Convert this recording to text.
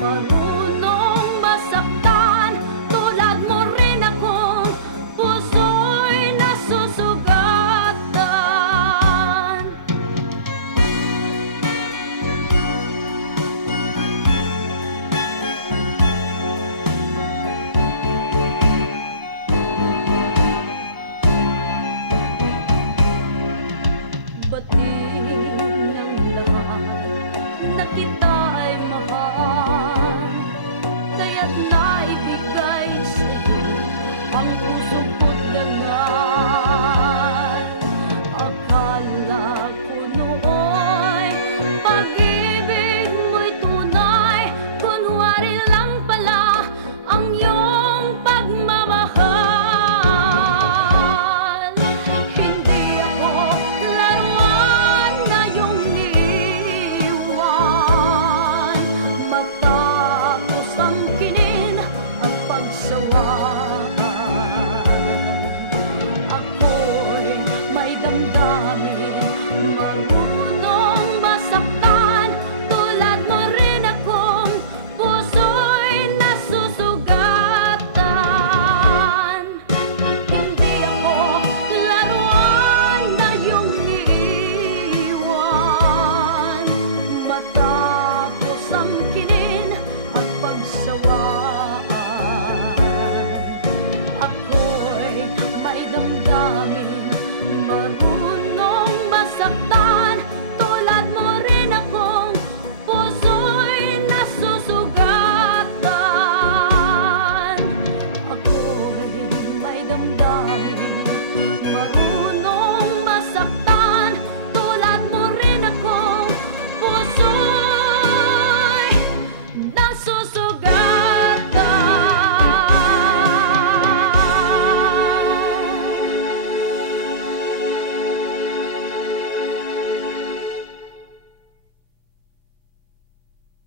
marunong masaktan. Tulad mo rin akong puso'y nasusugatan. Bating ng lahat na kita ay mahal, kaya't naibigay sa'yo ang puso ko't dangal. Akala ko nooy pag-ibig mo'y tunay, kunwari lang pala ang iyong pagmamahal. Hindi ako laruan na iyong niwan, matapos ang kinin at pagsawaan. Ako'y may damdamin, marunong masaktan. Tulad mo rin akong puso'y nasusugatan. Hindi ako laruan na iyong iwan, matapos ang kinin at pagsawaan. Ako'y may damdamin, marunong masaktan. Tulad mo rin akong puso'y nasusugatan. Ako'y may damdamin, marunong